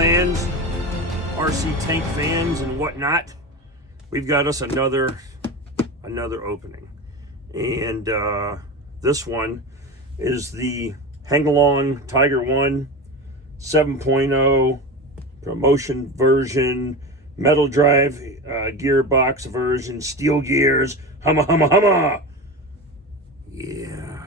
fans, RC tank fans and whatnot, we've got us another opening. And this one is the Heng Long Tiger 1 7.0 promotion version, metal drive gearbox version, steel gears, humma humma humma. Yeah.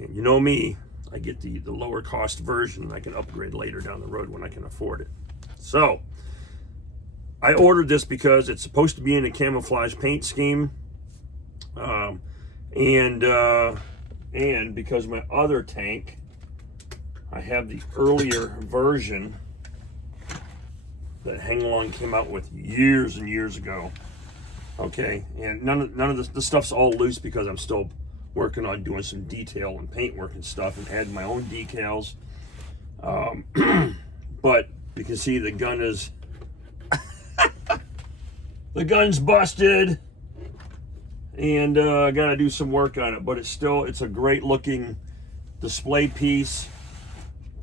And you know me, I get the lower cost version. I can upgrade later down the road when I can afford it. So I ordered this because it's supposed to be in a camouflage paint scheme, and because my other tank, I have the earlier version that Heng Long came out with years and years ago. Okay, and none of the stuff's all loose because I'm still working on doing some detail and paint work and stuff and adding my own decals. But you can see the gun is the gun's busted, and I gotta do some work on it, but it's a great looking display piece.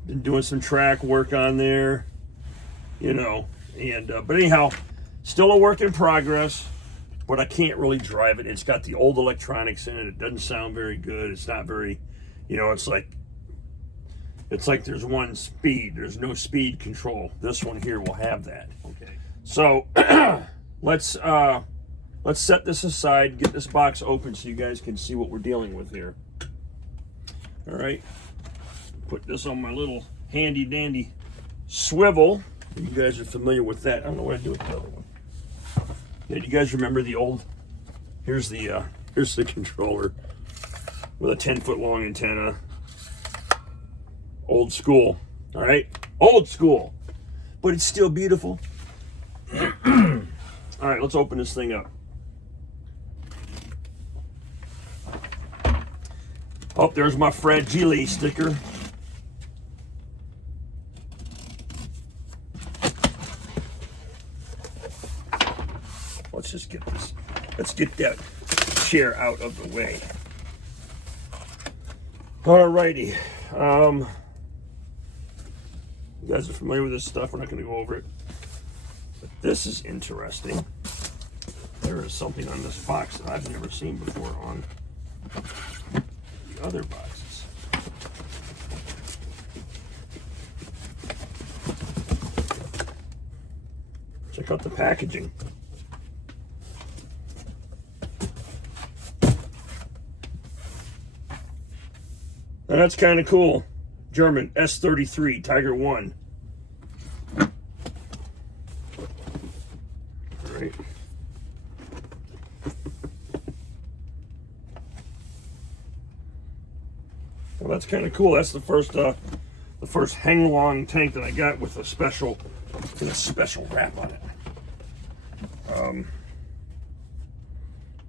Been doing some track work on there, you know, and but anyhow, still a work in progress. But I can't really drive it. It's got the old electronics in it. It doesn't sound very good. It's not very, you know, it's like there's one speed. There's no speed control. This one here will have that. Okay. So let's set this aside, get this box open so you guys can see what we're dealing with here. All right. Put this on my little handy dandy swivel. You guys are familiar with that. I don't know what I do with the other one. Yeah, do you guys remember the old? Here's the controller with a 10-foot long antenna. Old school, all right, old school, but it's still beautiful. All right, let's open this thing up. Oh, there's my Fragile sticker. Let's just get this. Let's get that chair out of the way. Alrighty. You guys are familiar with this stuff. We're not going to go over it. But this is interesting. There is something on this box that I've never seen before on the other boxes. Check out the packaging. Now that's kind of cool. German S33 Tiger 1. All right. Well, that's kind of cool. That's the first Heng Long tank that I got with a special wrap on it.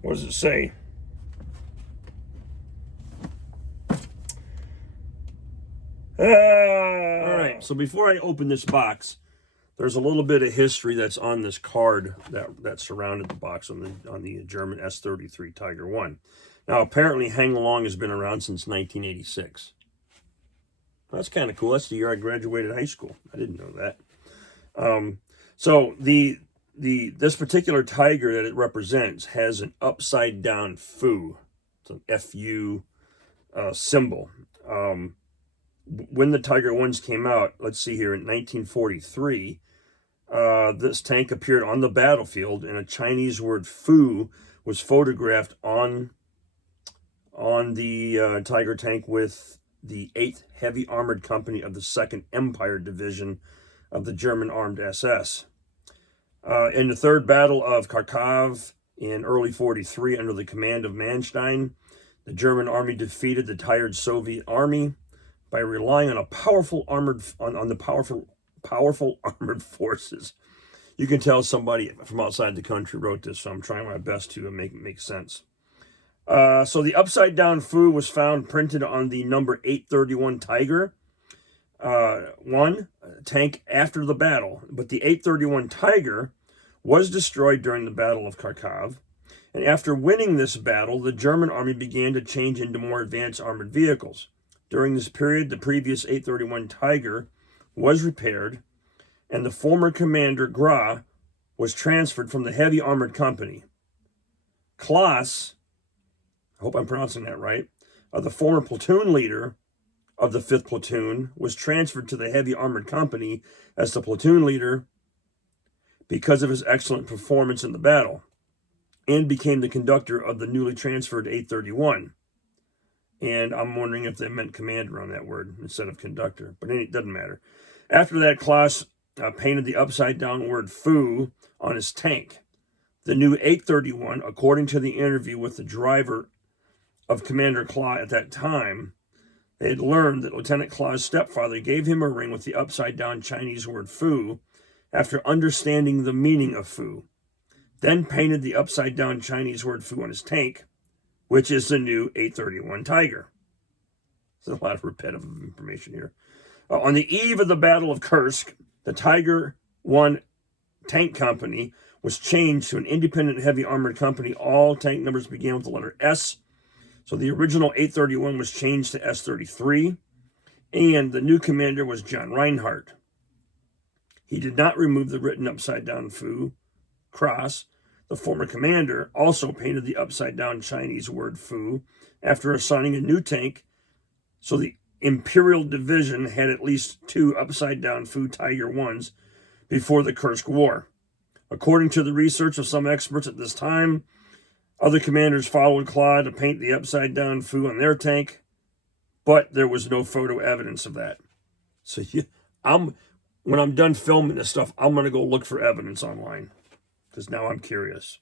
What does it say? All right, so before I open this box, there's a little bit of history that's on this card that surrounded the box on the German S33 Tiger 1. Now, apparently, Heng Long has been around since 1986. That's kind of cool. That's the year I graduated high school. I didn't know that. So this particular tiger that it represents has an upside down foo. It's an FU symbol. When the Tiger 1s came out, let's see here, in 1943, this tank appeared on the battlefield, and a Chinese word "fu" was photographed on the Tiger tank with the 8th Heavy Armored Company of the 2nd Empire Division of the German Armed SS. In the Third Battle of Kharkov in early 43, under the command of Manstein, the German army defeated the tired Soviet army by relying on powerful armored forces. You can tell somebody from outside the country wrote this, so I'm trying my best to make it make sense. So the upside down foo was found printed on the number 831 Tiger 1 tank after the battle, but the 831 Tiger was destroyed during the Battle of Kharkov. And after winning this battle, the German army began to change into more advanced armored vehicles. During this period, the previous 831 Tiger was repaired, and the former commander, Gra, was transferred from the heavy armored company. Klaas, I hope I'm pronouncing that right, the former platoon leader of the 5th Platoon, was transferred to the heavy armored company as the platoon leader because of his excellent performance in the battle, and became the conductor of the newly transferred 831. And I'm wondering if they meant commander on that word instead of conductor, but it doesn't matter. After that, Klaas painted the upside-down word "foo" on his tank. The new 831, according to the interview with the driver of Commander Klaas at that time, they had learned that Lieutenant Klaas' stepfather gave him a ring with the upside-down Chinese word "foo" after understanding the meaning of "foo," then painted the upside-down Chinese word "foo" on his tank, which is the new 831 Tiger. There's a lot of repetitive information here. On the eve of the Battle of Kursk, the Tiger 1 tank company was changed to an independent heavy armored company. All tank numbers began with the letter S. So the original 831 was changed to S33, and the new commander was John Reinhardt. He did not remove the written upside-down "foo" cross. The former commander also painted the upside-down Chinese word "foo" after assigning a new tank, so the Imperial Division had at least 2 upside-down "foo" Tiger 1s before the Kursk War. According to the research of some experts at this time, other commanders followed Claude to paint the upside-down "foo" on their tank, but there was no photo evidence of that. So when I'm done filming this stuff, I'm going to go look for evidence online, because now I'm curious.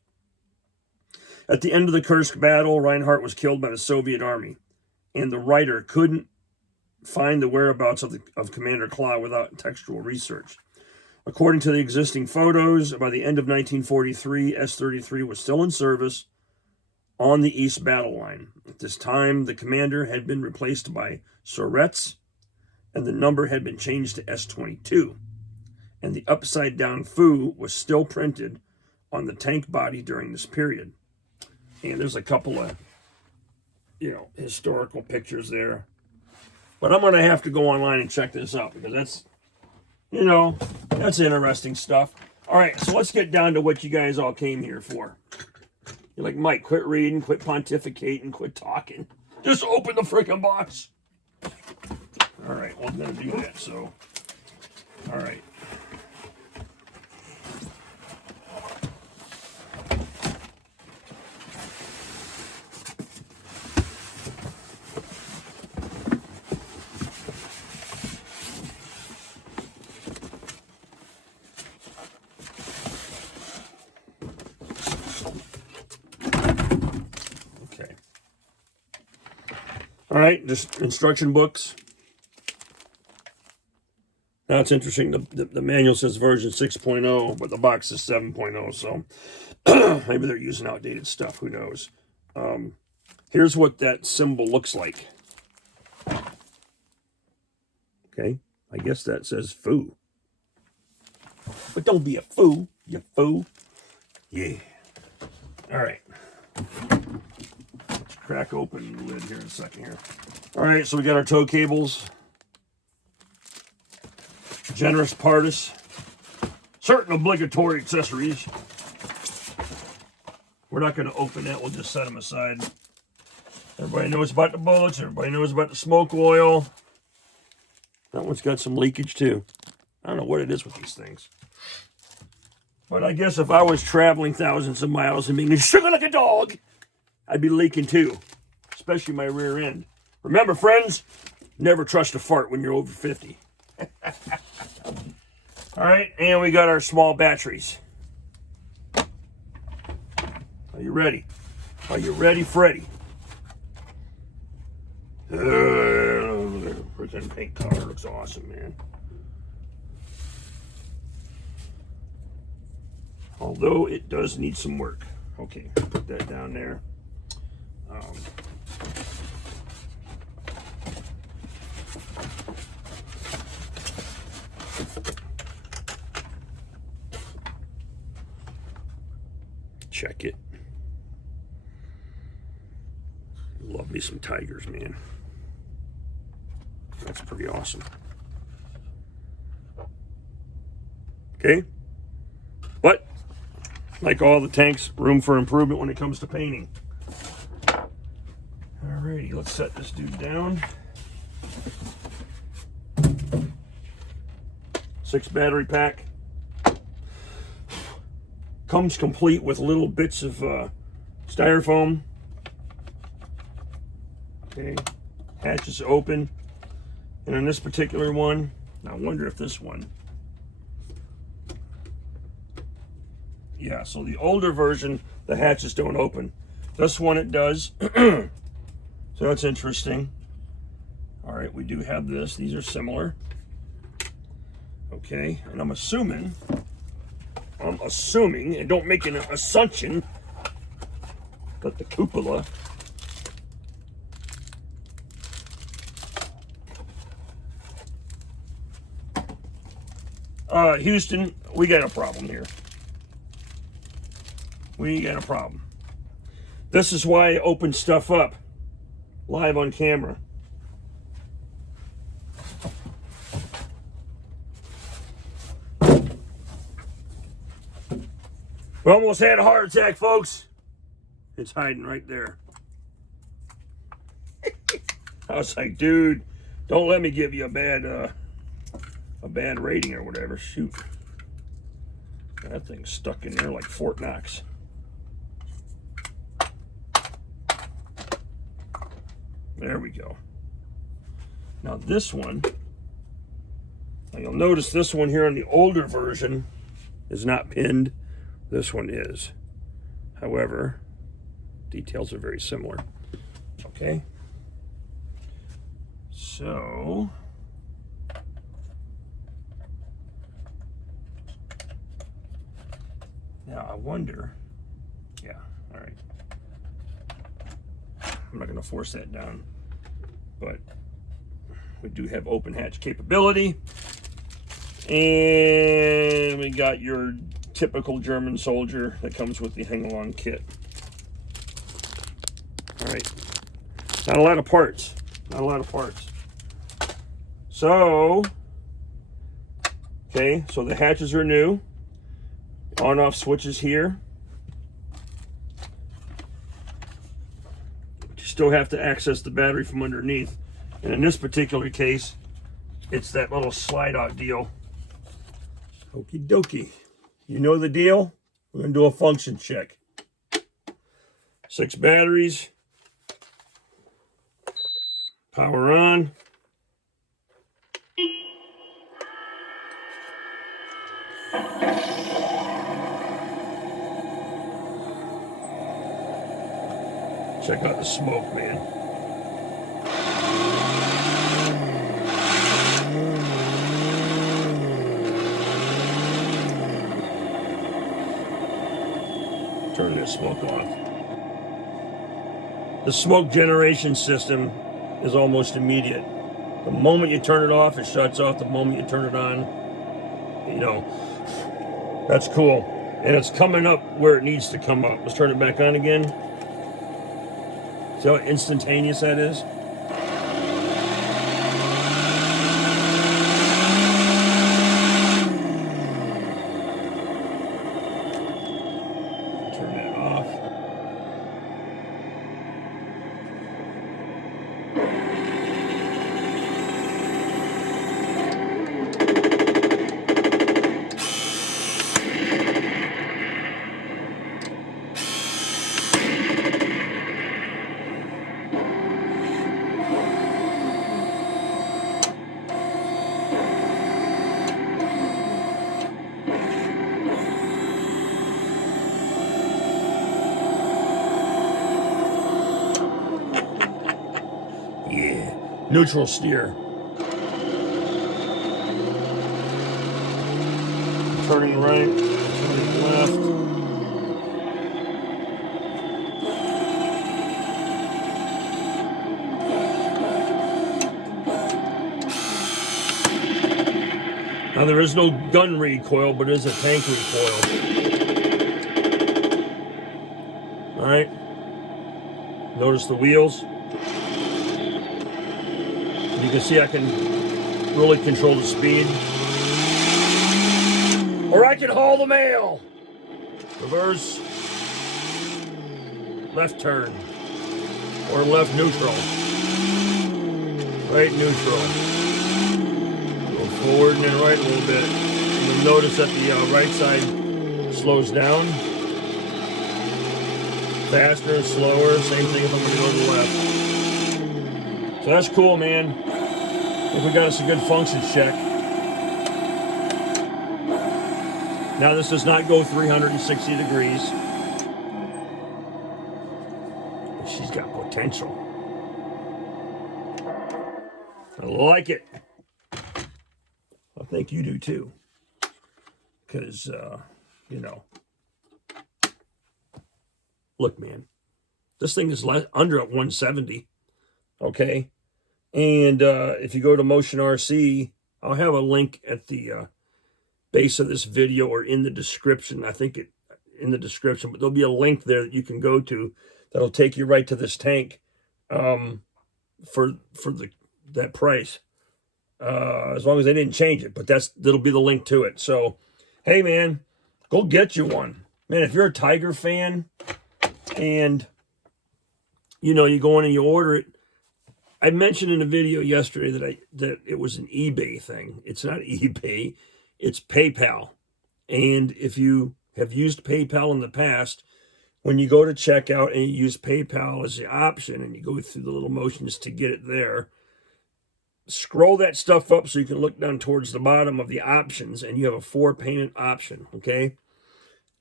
At the end of the Kursk battle, Reinhardt was killed by the Soviet army, and the writer couldn't find the whereabouts of Commander Claude without textual research. According to the existing photos, by the end of 1943, S-33 was still in service on the East Battle Line. At this time, the commander had been replaced by Soretz, and the number had been changed to S-22. And the upside-down "foo" was still printed on the tank body during this period. And there's a couple of, historical pictures there. But I'm going to have to go online and check this out, because that's interesting stuff. All right, so let's get down to what you guys all came here for. You're like, Mike, quit reading, quit pontificating, quit talking. Just open the freaking box. All right, well, I'm going to do that, so. All right. Okay. All right, just instruction books. Now it's interesting, the manual says version 6.0, but the box is 7.0, so maybe they're using outdated stuff, who knows. Here's what that symbol looks like. Okay, I guess that says "foo." But don't be a foo, you foo. Yeah. All right. Let's crack open the lid here in a second here. All right, so we got our tow cables. Generous partis, certain obligatory accessories. We're not going to open that, we'll just set them aside. Everybody knows about the bullets, everybody knows about the smoke oil. That one's got some leakage too. I don't know what it is with these things. But I guess if I was traveling thousands of miles and being sugar like a dog, I'd be leaking too, especially my rear end. Remember, friends, never trust a fart when you're over 50. All right, and we got our small batteries. Are you ready? Are you ready, Freddy? Freaking paint color looks awesome, man. Although it does need some work. Okay, put that down there. Check it. Love me some tigers, man. That's pretty awesome. Okay? But, like all the tanks, room for improvement when it comes to painting. Alrighty, let's set this dude down. 6 battery pack. Comes complete with little bits of styrofoam. Okay, hatch is open. And on this particular one, I wonder if this one, yeah, so the older version, the hatches don't open. This one it does. So that's interesting. All right, we do have this. These are similar. Okay, and I'm assuming, and don't make an assumption, that the cupola Houston, we got a problem here. We got a problem. This is why I open stuff up live on camera. We almost had a heart attack, folks. It's hiding right there. I was like, dude, don't let me give you a bad rating or whatever. Shoot. That thing's stuck in there like Fort Knox. There we go. Now this one, now you'll notice this one here on the older version is not pinned. This one is. However, details are very similar. Okay. So, now I wonder, yeah, all right. I'm not going to force that down, but we do have open hatch capability. And we got your typical German soldier that comes with the Heng Long kit. All right, not a lot of parts, not a lot of parts. So, okay, so the hatches are new. On-off switches here. But you still have to access the battery from underneath. And in this particular case, it's that little slide-out deal. Okie dokie. You know the deal? We're going to do a function check. 6 batteries. Power on. Check out the smoke, man. Turn this smoke off. The smoke generation system is almost immediate. The moment you turn it off, it shuts off. The moment you turn it on, you know, that's cool. And it's coming up where it needs to come up. Let's turn it back on again. See how instantaneous that is? Turn that off. Yeah, neutral steer. Turning right, turning left. Now there is no gun recoil, but it is a tank recoil. All right. Notice the wheels. You can see I can really control the speed. Or I can haul the mail. Reverse. Left turn. Or left neutral. Right neutral. Go forward and then right a little bit. And you'll notice that the right side slows down. Faster, slower. Same thing if I'm going to go to the left. So that's cool, man. I think we got us a good function check. Now this does not go 360 degrees. But she's got potential. I like it. I think you do too. Because, you know. Look, man. This thing is under at 170. Okay? And if you go to Motion RC, I'll have a link at the base of this video or in the description. I think in the description, but there'll be a link there that you can go to that'll take you right to this tank for that price. As long as they didn't change it, but that'll be the link to it. So, hey man, go get you one. Man, if you're a Tiger fan and you know you go in and you order it, I mentioned in a video yesterday that it was an eBay thing. It's not eBay, it's PayPal. And if you have used PayPal in the past, when you go to checkout and you use PayPal as the option and you go through the little motions to get it there, scroll that stuff up so you can look down towards the bottom of the options and you have a 4-payment option, okay?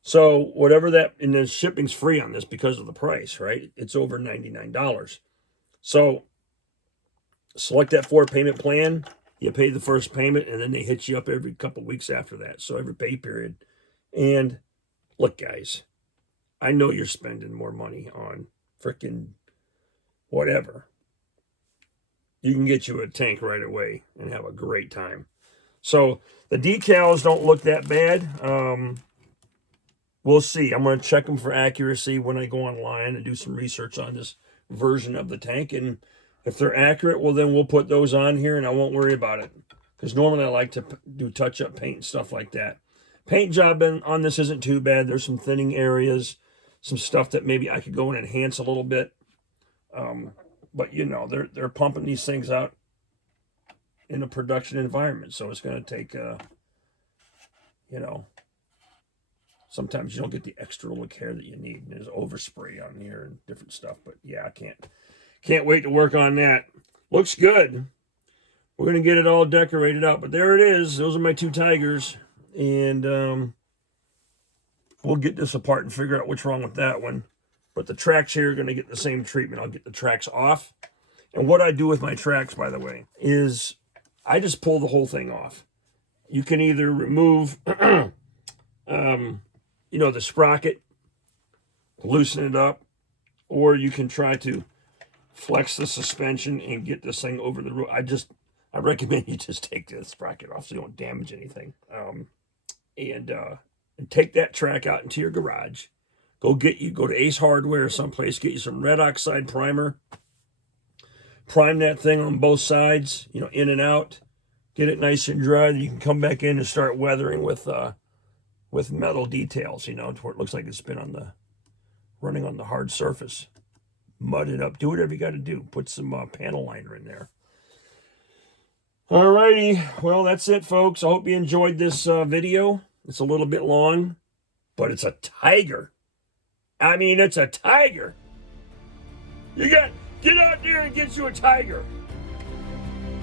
So whatever that, and then shipping's free on this because of the price, right? It's over $99. So select that 4-payment plan, you pay the first payment, and then they hit you up every couple weeks after that. So every pay period. And look, guys, I know you're spending more money on freaking whatever. You can get you a tank right away and have a great time. So the decals don't look that bad. We'll see. I'm going to check them for accuracy when I go online and do some research on this version of the tank. And if they're accurate, well, then we'll put those on here and I won't worry about it. Because normally I like to do touch-up paint and stuff like that. Paint job on this isn't too bad. There's some thinning areas, some stuff that maybe I could go and enhance a little bit. But, you know, they're pumping these things out in a production environment. So it's going to take, you know, sometimes you don't get the extra little care that you need. And there's overspray on here and different stuff. But, yeah, I can't wait to work on that. Looks good. We're going to get it all decorated out. But there it is. Those are my 2 Tigers. And we'll get this apart and figure out what's wrong with that one. But the tracks here are going to get the same treatment. I'll get the tracks off. And what I do with my tracks, by the way, is I just pull the whole thing off. You can either remove, you know, the sprocket, loosen it up, or you can try to flex the suspension and get this thing over the roof. I recommend you just take the sprocket off so you don't damage anything. And take that track out into your garage. Go to Ace Hardware or someplace, get you some red oxide primer. Prime that thing on both sides, you know, in and out. Get it nice and dry. Then you can come back in and start weathering with metal details, you know, to where it looks like it's been running on the hard surface. Mud it up. Do whatever you got to do. Put some panel liner in there. Alrighty. Well, that's it, folks. I hope you enjoyed this video. It's a little bit long, but it's a Tiger. I mean, it's a Tiger. Get out there and get you a Tiger.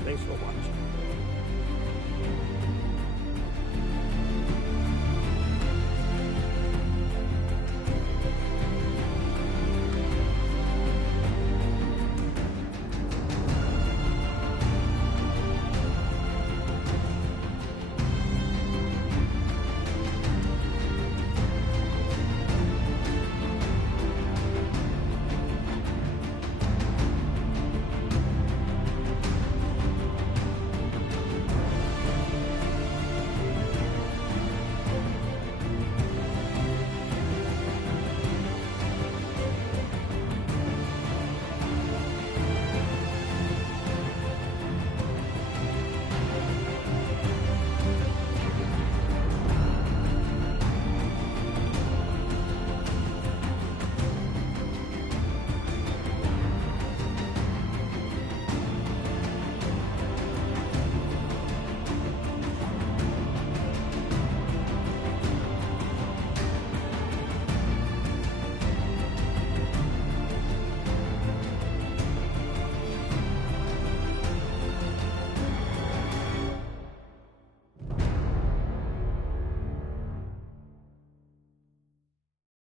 Thanks for watching.